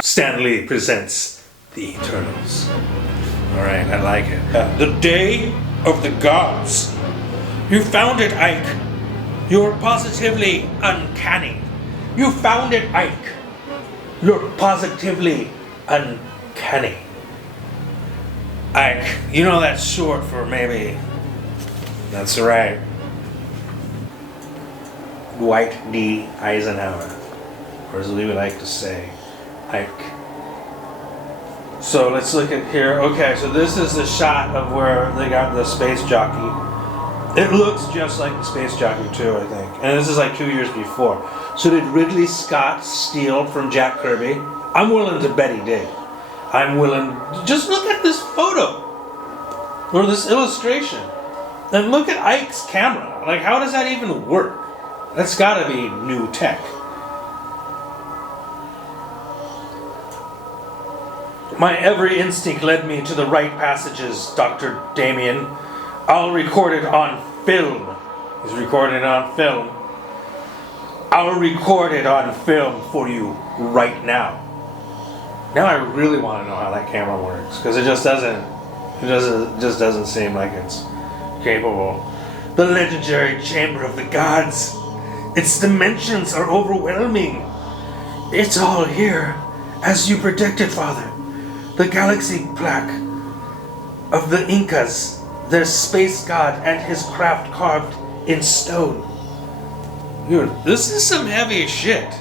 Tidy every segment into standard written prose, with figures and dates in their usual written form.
Stan Lee presents The Eternals. Alright, I like it. The Day of the Gods. You found it, Ike. You're positively uncanny. You found it, Ike. You're positively uncanny. Ike, you know that's short for maybe. That's right. Dwight D. Eisenhower. Or as we would like to say, Ike. So let's look at here. Okay, so this is the shot of where they got the space jockey. It looks just like the space jockey too, I think. And this is like 2 years before. So did Ridley Scott steal from Jack Kirby? I'm willing to bet he did. I'm willing. Just look at this photo. Or this illustration. And look at Ike's camera. Like, how does that even work? That's gotta be new tech. My every instinct led me to the right passages, Dr. Damien. I'll record it on film. He's recording it on film. I'll record it on film for you right now. Now I really want to know how that camera works, because it just doesn't seem like it's capable. The legendary chamber of the gods. Its dimensions are overwhelming. It's all here, as you predicted, Father. The galaxy plaque of the Incas, their space god and his craft carved in stone. Dude, this is some heavy shit.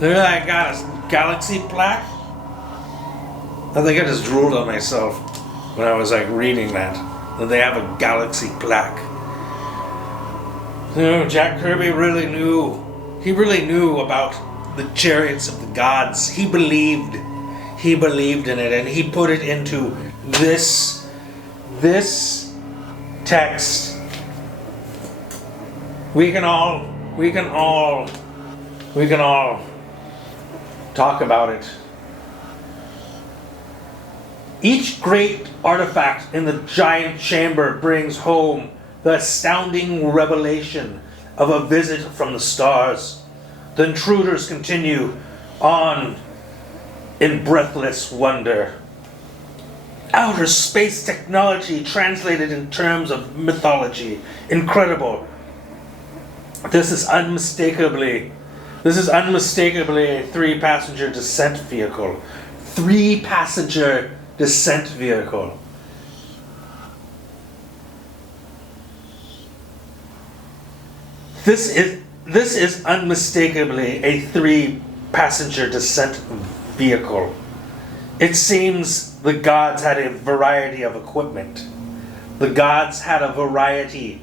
I got a galaxy plaque. I think I just drooled on myself when I was like reading that they have a galaxy plaque. You know, Jack Kirby really knew. He really knew about the chariots of the gods. He believed in it, and he put it into this text. We can all talk about it. Each great artifact in the giant chamber brings home the astounding revelation of a visit from the stars. The intruders continue on in breathless wonder. Outer space technology translated in terms of mythology. Incredible. This is unmistakably a 3-passenger descent vehicle. 3-passenger descent vehicle. This is unmistakably a 3-passenger descent vehicle. It seems the gods had a variety of equipment. The gods had a variety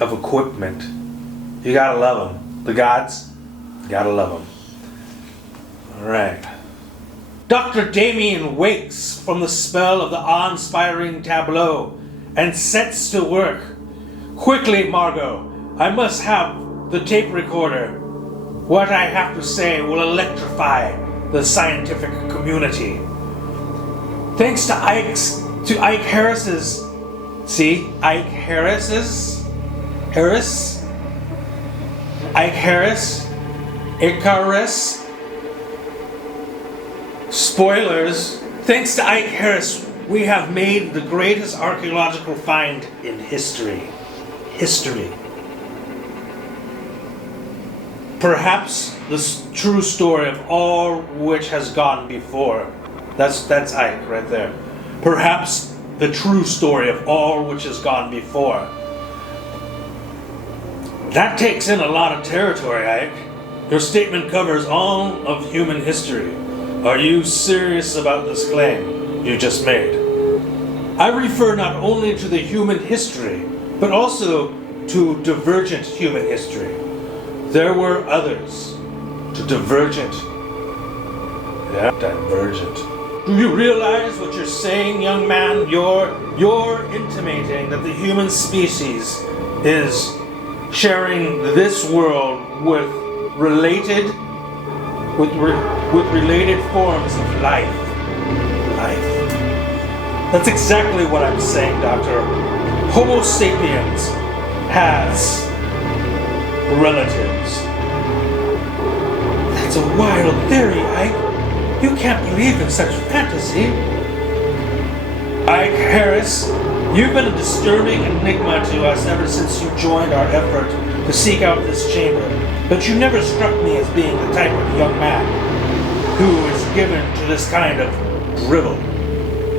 of equipment. You gotta love them. The gods, you gotta love them. Alright. Dr. Damien wakes from the spell of the awe-inspiring tableau and sets to work. Quickly, Margot, I must have the tape recorder. What I have to say will electrify the scientific community. Thanks to Ike Harris's. See? Ike Harris's? Ike Harris? Icarus? Spoilers. Thanks to Ike Harris, we have made the greatest archaeological find in history. Perhaps the true story of all which has gone before. That's Ike right there. Perhaps the true story of all which has gone before. That takes in a lot of territory, Ike. Your statement covers all of human history. Are you serious about this claim you just made? I refer not only to the human history, but also to divergent human history. There were others. To divergent. Yeah, divergent. Do you realize what you're saying, young man? You're intimating that the human species is sharing this world with related forms of life. That's exactly what I'm saying, Doctor. Homo sapiens has relatives. It's a wild theory, Ike. You can't believe in such fantasy. Ike Harris, you've been a disturbing enigma to us ever since you joined our effort to seek out this chamber, but you never struck me as being the type of young man who is given to this kind of drivel.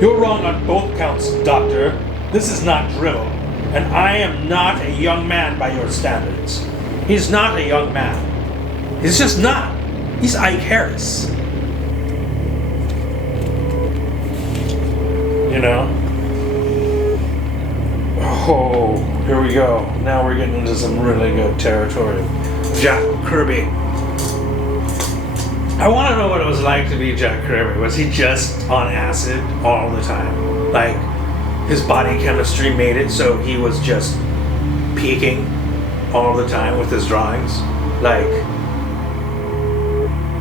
You're wrong on both counts, Doctor. This is not drivel, and I am not a young man by your standards. He's not a young man. He's just not. He's Ike Harris. You know? Oh, here we go. Now we're getting into some really good territory. Jack Kirby. I want to know what it was like to be Jack Kirby. Was he just on acid all the time? Like, his body chemistry made it so he was just peaking all the time with his drawings? Like,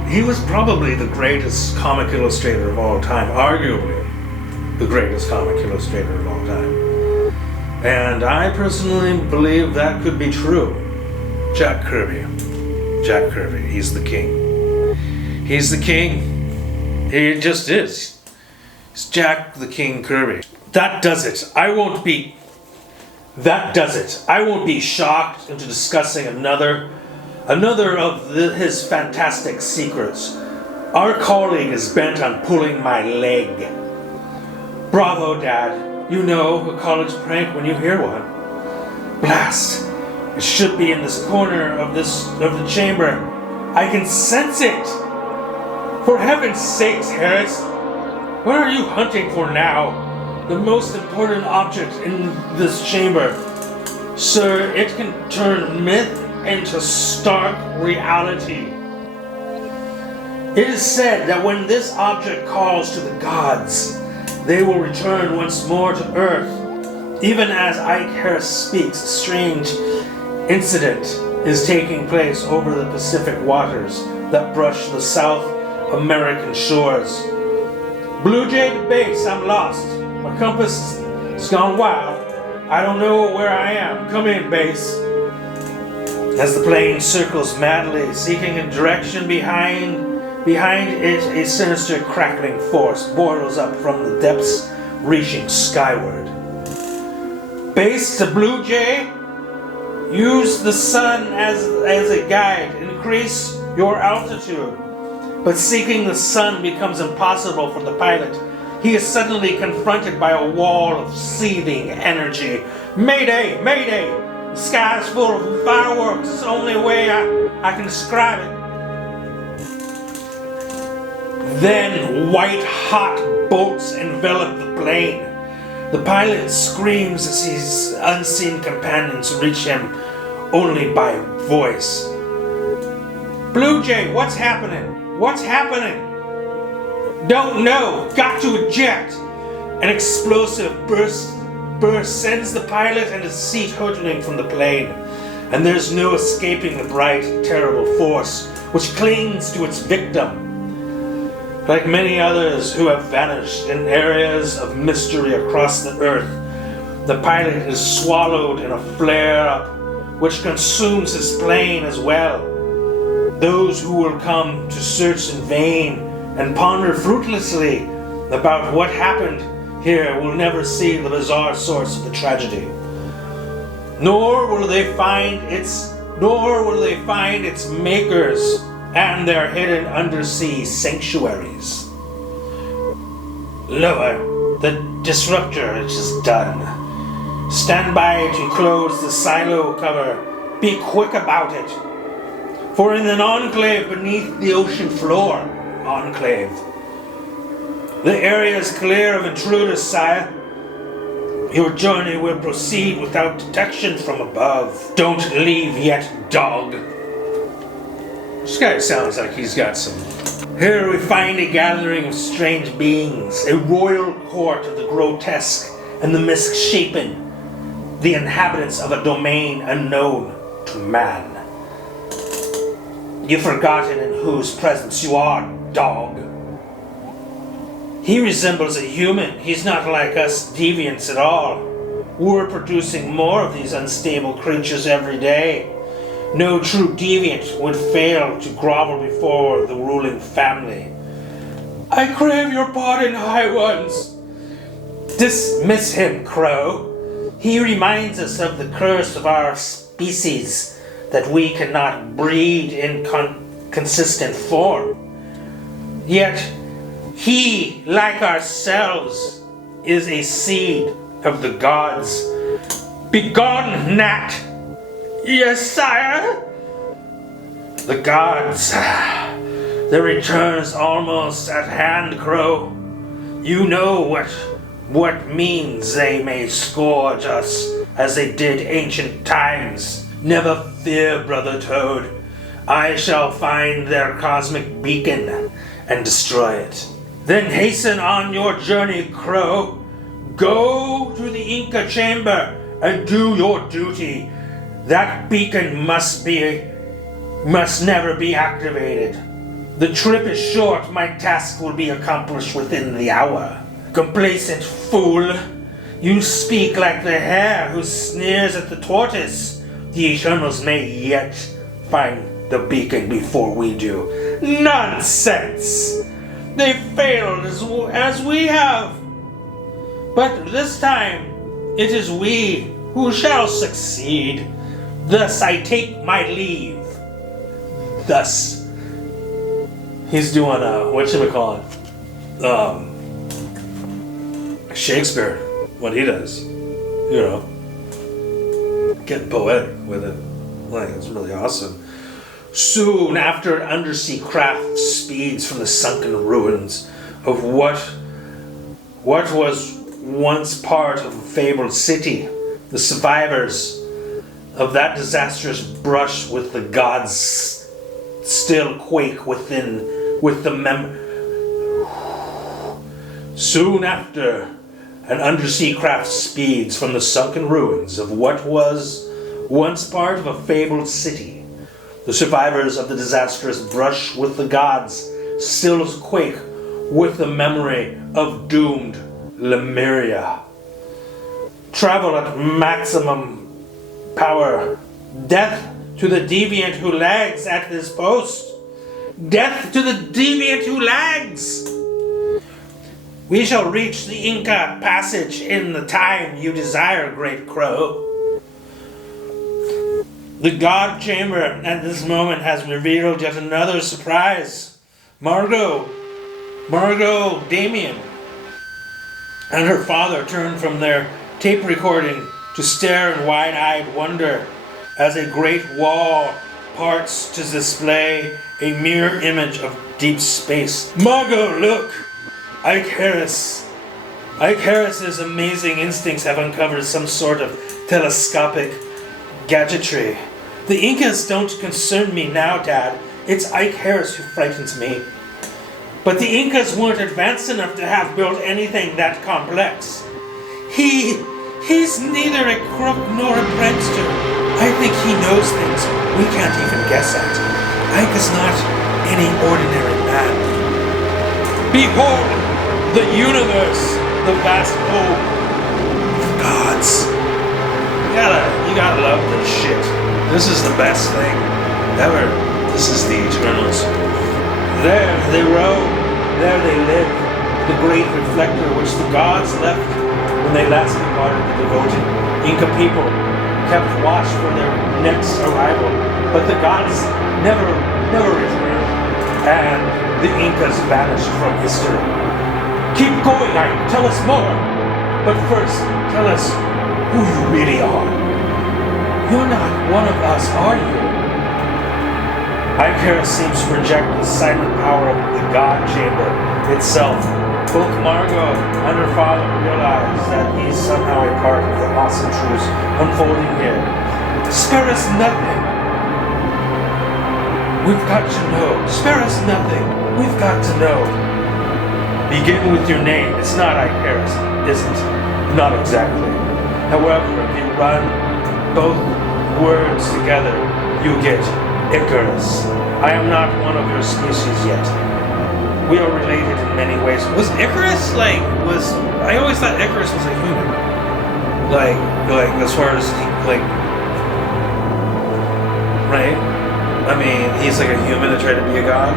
he was probably the greatest comic illustrator of all time, arguably the greatest comic illustrator of all time. And I personally believe that could be true. Jack Kirby. Jack Kirby, he's the king. He's the king. He just is. He's Jack the King Kirby. That does it. That does it. I won't be shocked into discussing another of his fantastic secrets. Our colleague is bent on pulling my leg. Bravo, Dad. You know a college prank when you hear one. Blast. It should be in this corner of the chamber. I can sense it. For heaven's sakes, Harris, what are you hunting for now? The most important object in this chamber. Sir, it can turn myth into stark reality. It is said that when this object calls to the gods, they will return once more to Earth. Even as Ike Harris speaks, a strange incident is taking place over the Pacific waters that brush the South American shores. Blue Jay to base, I'm lost. My compass has gone wild. I don't know where I am. Come in, base. As the plane circles madly, seeking a direction behind it, a sinister crackling force boils up from the depths, reaching skyward. Base to Blue Jay, use the sun as a guide. Increase your altitude. But seeking the sun becomes impossible for the pilot. He is suddenly confronted by a wall of seething energy. Mayday! Mayday! The sky is full of fireworks. It's the only way I can describe it. Then white-hot bolts envelop the plane. The pilot screams as his unseen companions reach him only by voice. Blue Jay, what's happening? What's happening? Don't know. Got to eject. An explosive burst sends the pilot and his seat hurtling from the plane. And there's no escaping the bright, terrible force which clings to its victim. Like many others who have vanished in areas of mystery across the earth, the pilot is swallowed in a flare-up which consumes his plane as well. Those who will come to search in vain and ponder fruitlessly about what happened here will never see the bizarre source of the tragedy. Nor will they find its makers and their hidden undersea sanctuaries. Lower, the disruptor is done. Stand by to close the silo cover. Be quick about it. For in an enclave beneath the ocean floor, the area is clear of intruders, sire. Your journey will proceed without detection from above. Don't leave yet, dog. This guy sounds like he's got some... Here we find a gathering of strange beings, a royal court of the grotesque and the misshapen, the inhabitants of a domain unknown to man. You've forgotten in whose presence you are, dog. He resembles a human. He's not like us deviants at all. We're producing more of these unstable creatures every day. No true deviant would fail to grovel before the ruling family. I crave your pardon, High Ones. Dismiss him, Crow. He reminds us of the curse of our species, that we cannot breed in consistent form. Yet, he, like ourselves, is a seed of the gods. Begone, Gnat! Yes, sire? The gods. The return's almost at hand, Crow. You know what means they may scourge us, as they did ancient times. Never fear, Brother Toad. I shall find their cosmic beacon and destroy it. Then hasten on your journey, Crow. Go to the Inca chamber and do your duty. That beacon must never be activated. The trip is short. My task will be accomplished within the hour. Complacent fool. You speak like the hare who sneers at the tortoise. The Eternals may yet find the beacon before we do. Nonsense! They failed as we have. But this time, it is we who shall succeed. Thus I take my leave. Thus. He's doing Shakespeare, what he does. You know. Getting poetic with it. Like, it's really awesome. Soon after, an undersea craft speeds from the sunken ruins of what was once part of a fabled city. The survivors of that disastrous brush with the gods still quake with the Soon after, an undersea craft speeds from the sunken ruins of what was once part of a fabled city. The survivors of the disastrous brush with the gods still quake with the memory of doomed Lemuria. Travel at maximum power. Death to the deviant who lags at his post. Death to the deviant who lags! We shall reach the Inca passage in the time you desire, Great Crow. The God Chamber at this moment has revealed yet another surprise. Margot Damien, and her father turn from their tape recording to stare in wide-eyed wonder as a great wall parts to display a mirror image of deep space. Margot, look! Ike Harris's amazing instincts have uncovered some sort of telescopic gadgetry. The Incas don't concern me now, Dad. It's Ike Harris who frightens me. But the Incas weren't advanced enough to have built anything that complex. He's neither a crook nor a prankster. I think he knows things we can't even guess at. Ike is not any ordinary man. Behold, the universe, the vast whole. The gods. You gotta love this shit. This is the best thing ever. This is the Eternals. There they roam, there they live. The great reflector which the gods left when they last departed the devoted Inca people kept watch for their next arrival. But the gods never returned, and the Incas vanished from history. Keep going, Ike. Tell us more. But first, tell us who you really are. You're not one of us, are you? Ike Harris seems to project the silent power of the God Chamber itself. Both Margot and her father realize that he's somehow a part of the awesome truths unfolding here. Spare us nothing. We've got to know. Spare us nothing. We've got to know. Begin with your name. It's not Ike Harris, is it? Not exactly. However, if you run both words together, you get Icarus. I am not one of your species yet. We are related in many ways. Was Icarus I always thought Icarus was a human. Like as far as right? I mean, he's like a human that tried to be a god,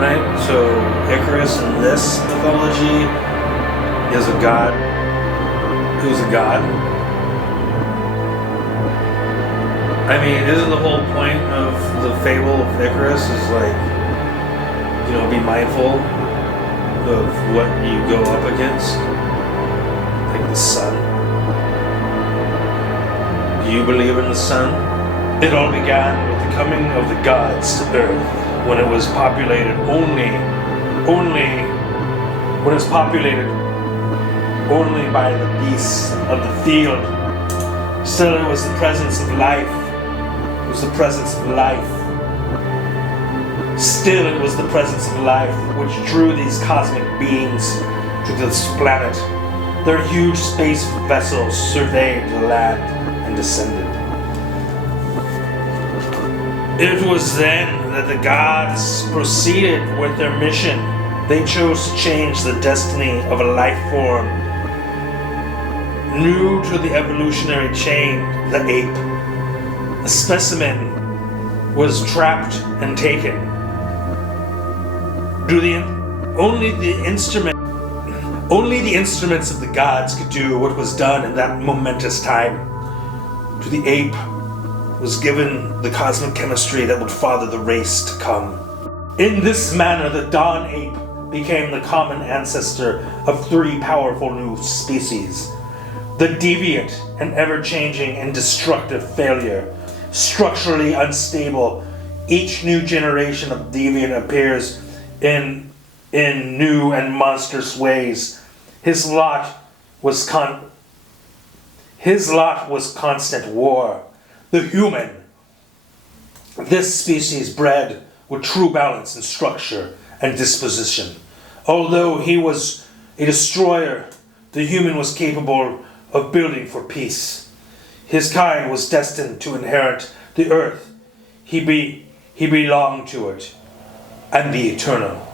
right? So Icarus in this mythology is a god who's a god. I mean, isn't the whole point of the fable of Icarus is like, be mindful of what you go up against? Like the sun. Do you believe in the sun? It all began with the coming of the gods to Earth, when it was populated only by the beasts of the field. Still, it was the presence of life. It was the presence of life. Still, it was the presence of life which drew these cosmic beings to this planet. Their huge space vessels surveyed the land and descended. It was then that the gods proceeded with their mission. They chose to change the destiny of a life form new to the evolutionary chain, the ape. A specimen was trapped and taken. Only the instruments of the gods could do what was done in that momentous time. To the ape was given the cosmic chemistry that would father the race to come. In this manner, the dawn ape became the common ancestor of three powerful new species. The deviant and ever-changing and destructive failure, structurally unstable. Each new generation of deviant appears in new and monstrous ways. His lot was constant war. The human, this species bred with true balance in structure and disposition. Although he was a destroyer, the human was capable of building for peace. His kind was destined to inherit the earth. He belonged to it and the eternal.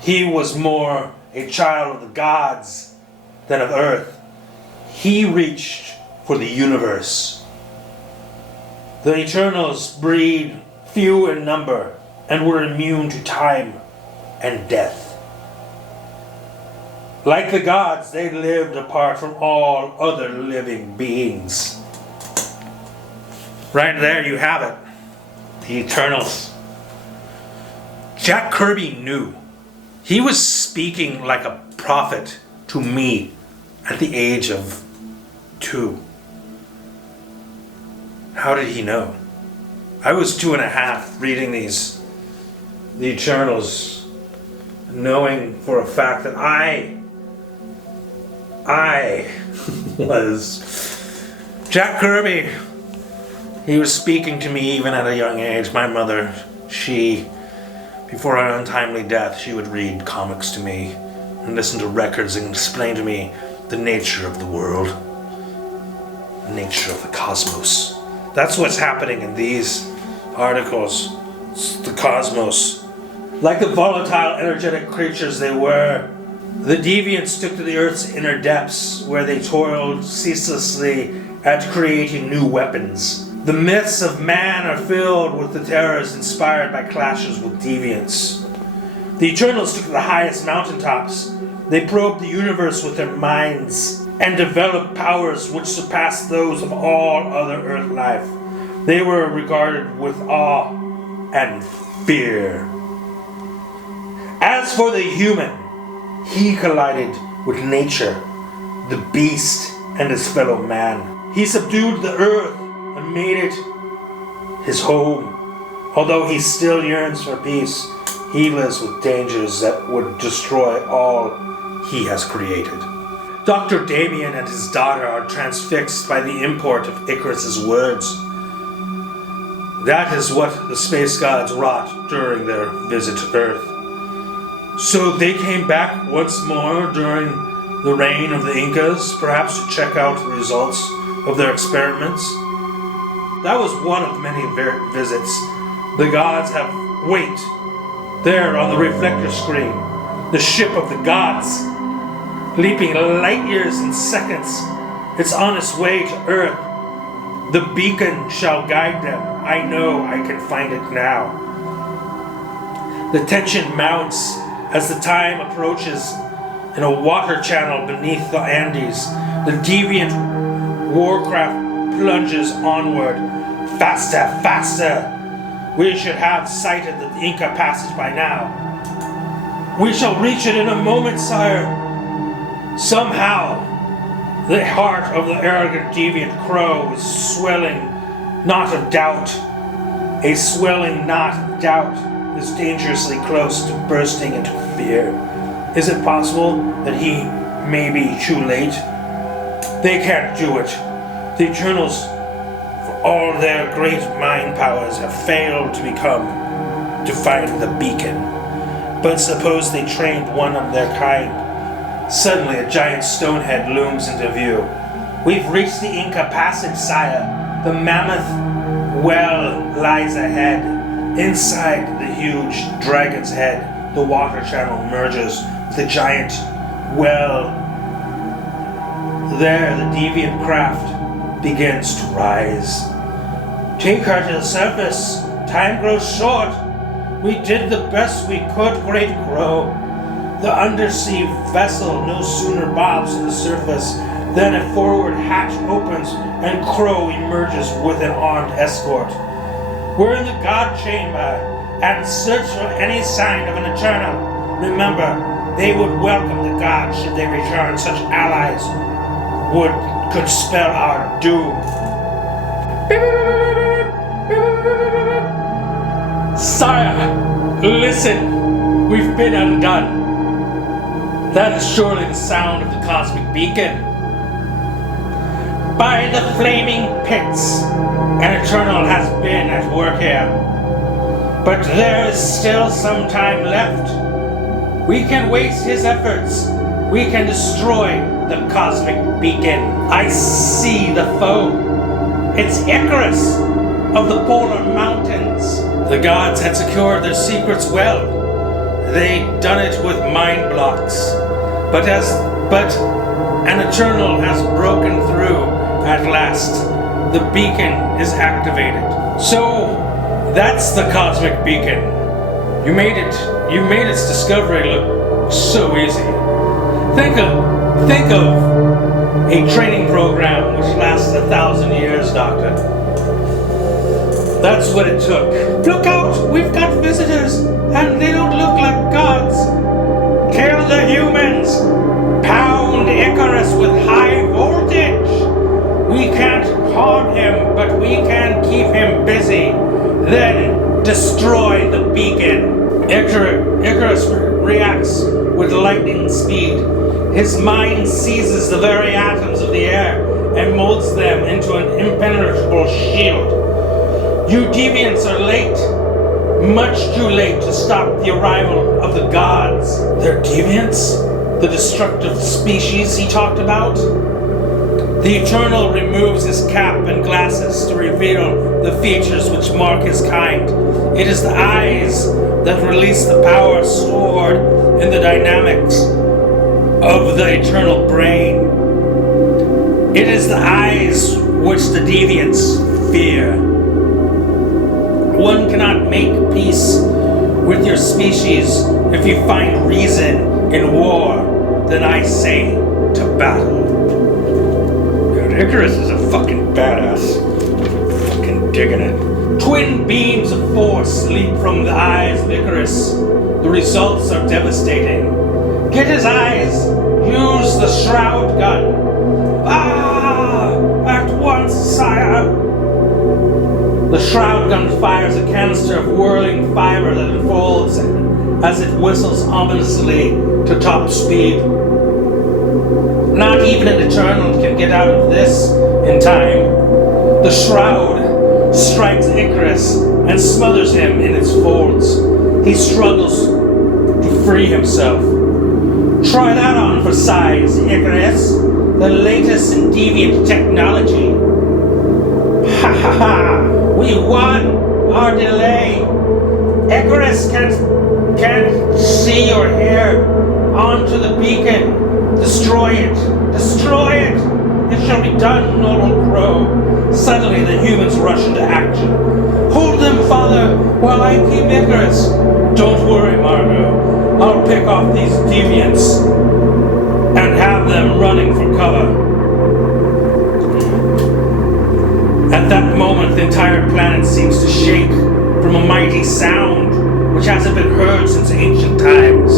He was more a child of the gods than of earth. He reached for the universe. The Eternals breed few in number and were immune to time and death. Like the gods, they lived apart from all other living beings. Right there you have it. The Eternals. Jack Kirby knew. He was speaking like a prophet to me at the age of 2. How did he know? I was 2.5 reading the Eternals, knowing for a fact that I was Jack Kirby. He was speaking to me even at a young age. My mother, before her untimely death, she would read comics to me and listen to records and explain to me the nature of the world, the nature of the cosmos. That's what's happening in these articles. It's the cosmos. Like the volatile, energetic creatures they were, the deviants took to the Earth's inner depths, where they toiled ceaselessly at creating new weapons. The myths of man are filled with the terrors inspired by clashes with deviants. The Eternals took to the highest mountaintops. They probed the universe with their minds and developed powers which surpassed those of all other Earth life. They were regarded with awe and fear. As for the human, he collided with nature, the beast, and his fellow man. He subdued the earth and made it his home. Although he still yearns for peace, he lives with dangers that would destroy all he has created. Dr. Damien and his daughter are transfixed by the import of Icarus's words. That is what the space gods wrought during their visit to Earth. So they came back once more during the reign of the Incas, perhaps to check out the results of their experiments. That was one of many visits. The gods have wait there on the reflector screen. The ship of the gods, leaping light years in seconds. It's on its way to Earth. The beacon shall guide them. I know I can find it now. The tension mounts as the time approaches. In a water channel beneath the Andes, the deviant warcraft plunges onward. Faster, faster! We should have sighted the Inca passage by now. We shall reach it in a moment, sire. Somehow, the heart of the arrogant deviant crow is swelling knot of doubt. A swelling knot of doubt is dangerously close to bursting into fear. Is it possible that he may be too late? They can't do it. The Eternals, for all their great mind powers, have failed to find the beacon. But suppose they trained one of their kind. Suddenly a giant stone head looms into view. We've reached the Inca passage, sire. The mammoth well lies ahead. Inside the huge dragon's head, the water channel merges with the giant well. There, the deviant craft begins to rise. Take her to the surface. Time grows short. We did the best we could, Great Crow. The undersea vessel no sooner bobs to the surface than a forward hatch opens and Crow emerges with an armed escort. We're in the God Chamber and search for any sign of an Eternal. Remember, they would welcome the gods should they return. Such allies could spell our doom. Sire, listen, we've been undone. That is surely the sound of the cosmic beacon. By the flaming pits, an Eternal has been at work here. But there is still some time left. We can waste his efforts. We can destroy the cosmic beacon. I see the foe. It's Icarus of the polar mountains. The gods had secured their secrets well. They'd done it with mind blocks. But an Eternal has broken through at last. The beacon is activated. So that's the cosmic beacon. You made its discovery look so easy. Think of a training program which lasts 1,000 years, Doctor. That's what it took. Look out! We've got visitors, and they don't look like gods. Kill the humans! Pound Icarus with high voltage! We can't harm him, but we can keep him busy. Then destroy the beacon. Icarus reacts with lightning speed. His mind seizes the very atoms of the air and molds them into an impenetrable shield. You deviants are late. Much too late to stop the arrival of the gods. They're deviants? The destructive species he talked about? The Eternal removes his cap and glasses to reveal the features which mark his kind. It is the eyes that release the power stored in the dynamics of the Eternal brain. It is the eyes which the deviants fear. One cannot make peace with your species if you find reason in war. Then I say to battle. Dude, Icarus is a fucking badass. Fucking digging it. Twin beams of force leap from the eyes of Icarus. The results are devastating. Get his eyes! Use the shroud gun! Ah! At once, sire! The shroud gun fires a canister of whirling fiber that unfolds as it whistles ominously to top speed. Not even an Eternal can get out of this in time. The shroud strikes Icarus and smothers him in its folds. He struggles to free himself. Try that on for size, Icarus. The latest in deviant technology. Ha ha ha! We won! Our delay! Icarus can't see or hear. Onto the beacon. Destroy it! Destroy it! It shall be done, noble crow. Suddenly the humans rush into action. Hold them, father, while I keep Icarus. Don't worry, Margot. I'll pick off these deviants and have them running for cover. At that moment, the entire planet seems to shake from a mighty sound which hasn't been heard since ancient times.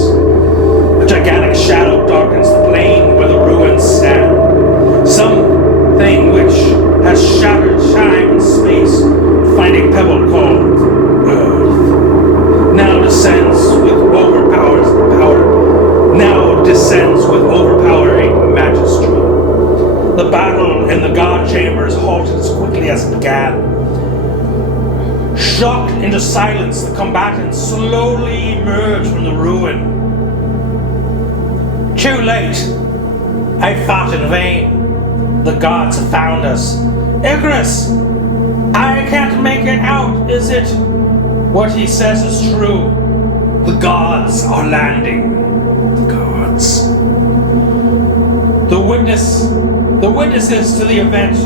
A gigantic shadow darkens the plain where the ruins stand. Something which has shattered time and space to find a pebble called Earth. Now descends with overpowering majesty. The battle in the God Chambers halted as quickly as it began. Shocked into silence, the combatants slowly emerged from the ruin. Too late. I fought in vain. The gods have found us. Icarus! I can't make it out, is it? What he says is true. The gods are landing. The gods. The witnesses to the event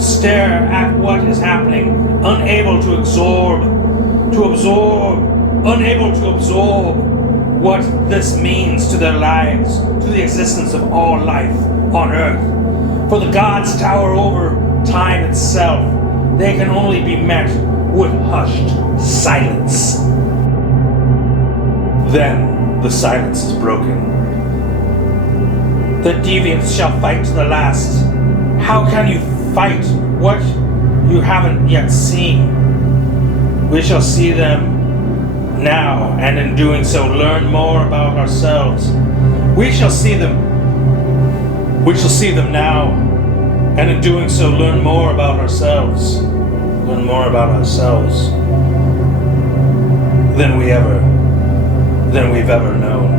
stare at what is happening, unable to absorb what this means to their lives, to the existence of all life on Earth. For the gods tower over time itself. They can only be met with hushed silence. Then the silence is broken. The deviants shall fight to the last. How can you fight what you haven't yet seen? We shall see them now, and in doing so learn more about ourselves. We shall see them now, and in doing so learn more about ourselves. Learn more about ourselves than we've ever known.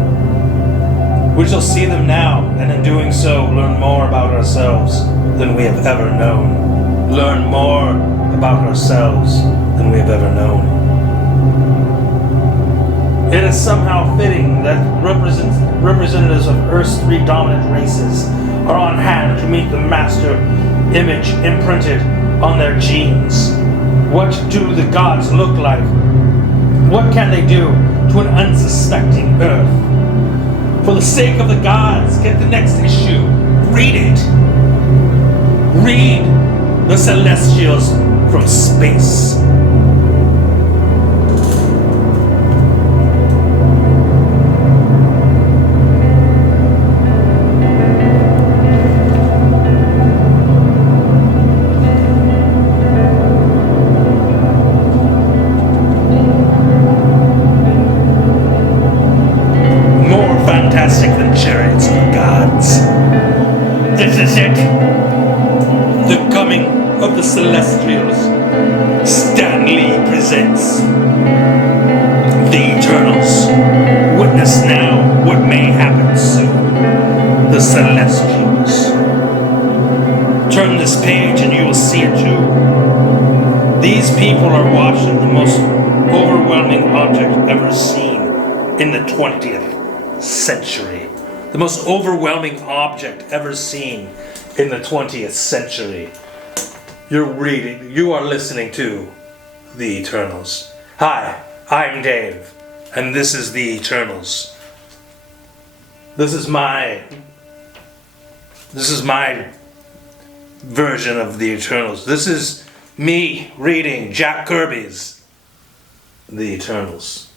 We shall see them now, and in doing so learn more about ourselves than we have ever known. Learn more about ourselves than we have ever known. It is somehow fitting that representatives of Earth's three dominant races are on hand to meet the master image imprinted on their genes. What do the gods look like? What can they do to an unsuspecting Earth? For the sake of the gods, get the next issue. Read it. Read the Celestials from space. Fantastic than chariots of the gods. This is it. The coming of the Celestials. Stan Lee presents The Eternals. Witness now what may happen soon. The Celestials. Turn this page and you will see it too. These people are watching the most overwhelming object ever seen in the 20th century. The most overwhelming object ever seen in the 20th century. You are listening to The Eternals. Hi, I'm Dave, and this is The Eternals. This is my version of The Eternals. This is me reading Jack Kirby's The Eternals.